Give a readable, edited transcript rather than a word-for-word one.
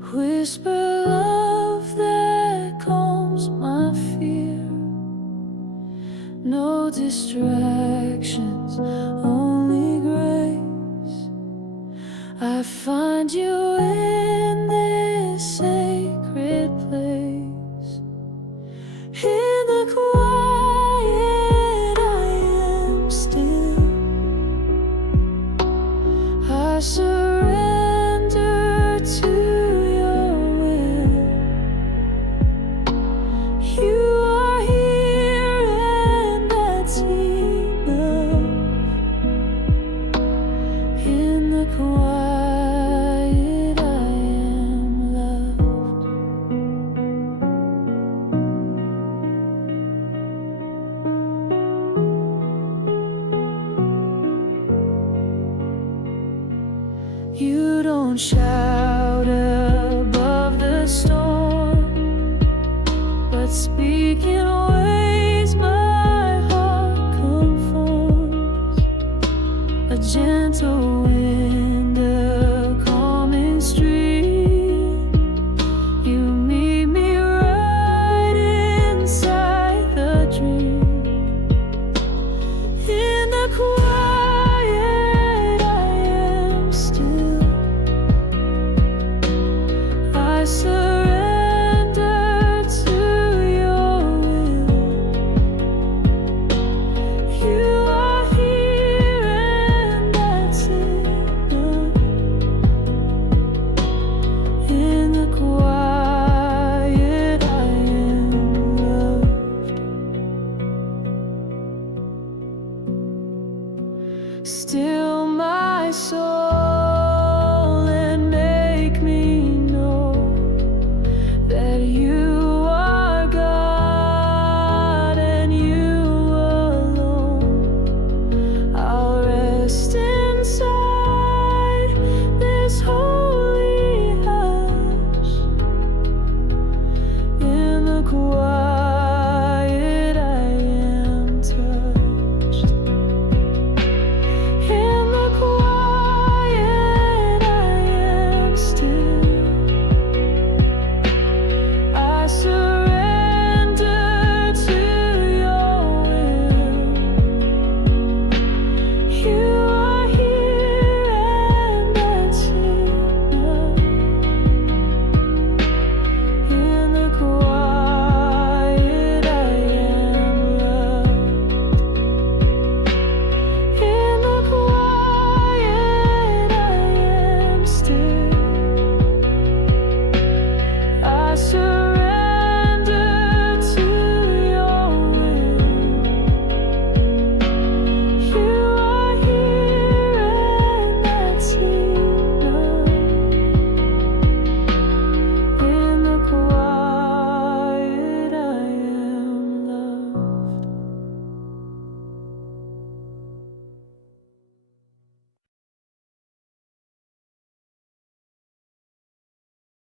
Whisper love that calms my fear. No distractions, only grace. I find you in this sacred place. In the quiet I am still. I surrender to your will. You are here and that's enough. In the quiet I am loved. You don't shout above the storm, but speak in ways my heart conforms. A gentle wind, a calming stream. You meet me right inside the dream. In the quiet I am still. I surrender.